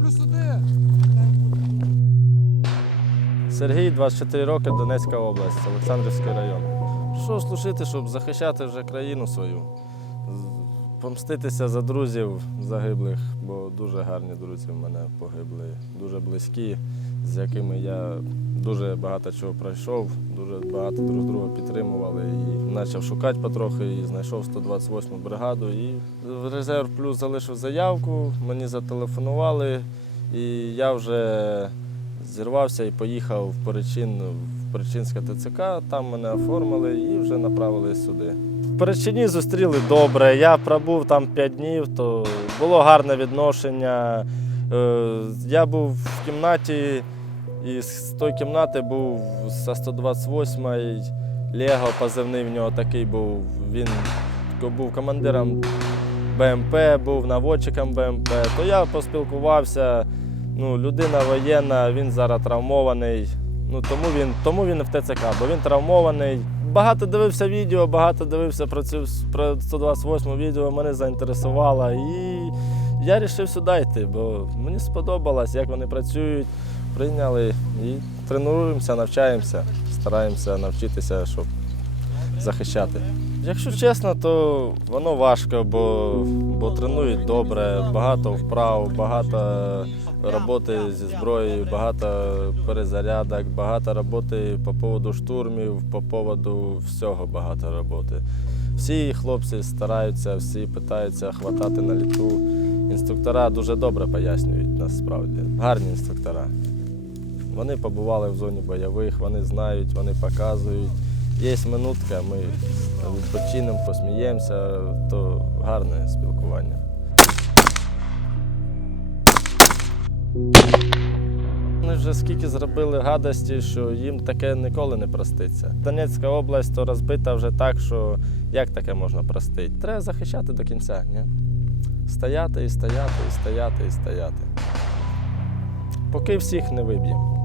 плюс один. Сергій, 24 роки, Донецька область, Олександрівський район. Що служити, щоб захищати вже країну свою, помститися за друзів загиблих, бо дуже гарні друзі в мене погибли, дуже близькі, з якими я дуже багато чого пройшов, дуже багато друг друга підтримували. І почав шукати потрохи і знайшов 128 бригаду. І в резерв плюс залишив заявку, мені зателефонували, і я вже зірвався і поїхав в Перечин, в Перечинське ТЦК, там мене оформили і вже направили сюди. В Перечині зустріли добре. Я пробув там 5 днів, то було гарне відношення. Е, Я був в кімнаті, і з тої кімнати був за 128 й Лего, позивний в нього такий був. Він був командиром БМП, був наводчиком БМП. То я поспілкувався. Ну, людина воєнна, він зараз травмований. Ну, тому він, тому він в ТЦК, бо він травмований. Багато дивився відео, багато дивився про цю про 128 відео, мене заінтересувало. І я вирішив сюди йти, бо мені сподобалось, як вони працюють. Прийняли і тренуємося, навчаємося, стараємося навчитися, щоб захищати. Якщо чесно, то воно важко, бо, бо тренують добре, багато вправ, багато роботи зі зброєю, багато перезарядок, багато роботи по поводу штурмів, по поводу всього багато роботи. Всі хлопці стараються, всі питаються хватати на літу. Інструктора дуже добре пояснюють насправді. Гарні інструктора. Вони побували в зоні бойових, вони знають, вони показують. Є минутка, ми відпочинемо, посміємося, то гарне спілкування. Вони вже скільки зробили гадості, що їм таке ніколи не проститься. Донецька область то розбита вже так, що як таке можна простити? Треба захищати до кінця, ні? Стояти і стояти, і стояти, і стояти. Поки всіх не виб'ємо.